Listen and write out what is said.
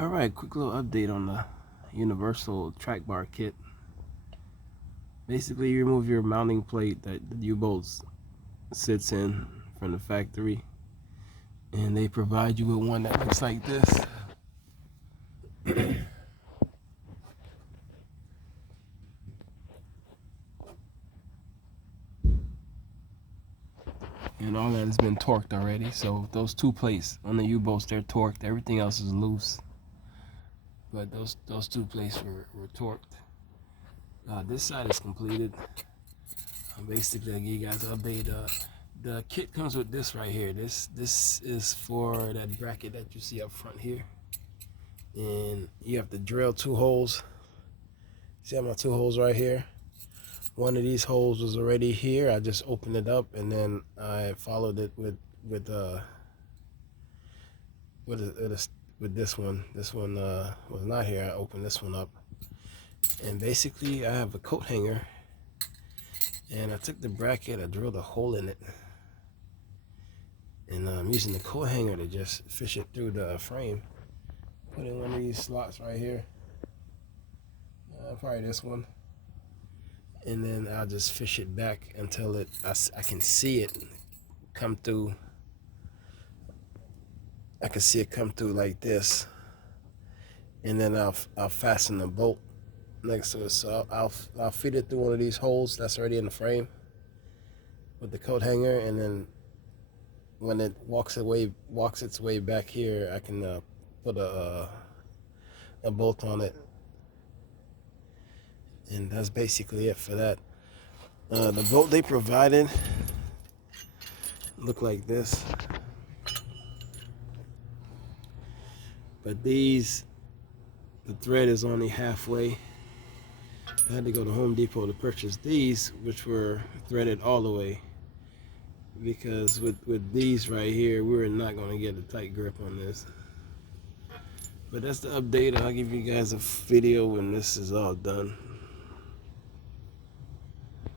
Alright, quick little update on the universal track bar kit. Basically, you remove your mounting plate that the U-boat sits in from the factory, and they provide you with one that looks like this. And all that has been torqued already. So those two plates on the U-boats, they're torqued. Everything else is loose, but those two plates were torqued. This side is completed. Basically, I'll give you guys an update. The kit comes with this right here. This is for that bracket that you see up front here, and you have to drill 2 holes. See how my 2 holes right here? One of these holes was already here. I just opened it up, and then I followed it with this one. This one was not here. I opened this one up, and basically I have a coat hanger, and I took the bracket, I drilled a hole in it, and I'm using the coat hanger to just fish it through the frame. Put in one of these slots right here, probably this one, and then I'll just fish it back until I can see it come through. I can see it come through like this, and then I'll fasten the bolt next to it. So I'll feed it through one of these holes that's already in the frame with the coat hanger, and then when it walks its way back here, I can put a bolt on it, and that's basically it for that. The bolt they provided look like this, but the thread is only halfway. I had to go to Home Depot to purchase these, which were threaded all the way, because with these right here, we were not going to get a tight grip on this. But that's the update. I'll give you guys a video when this is all done.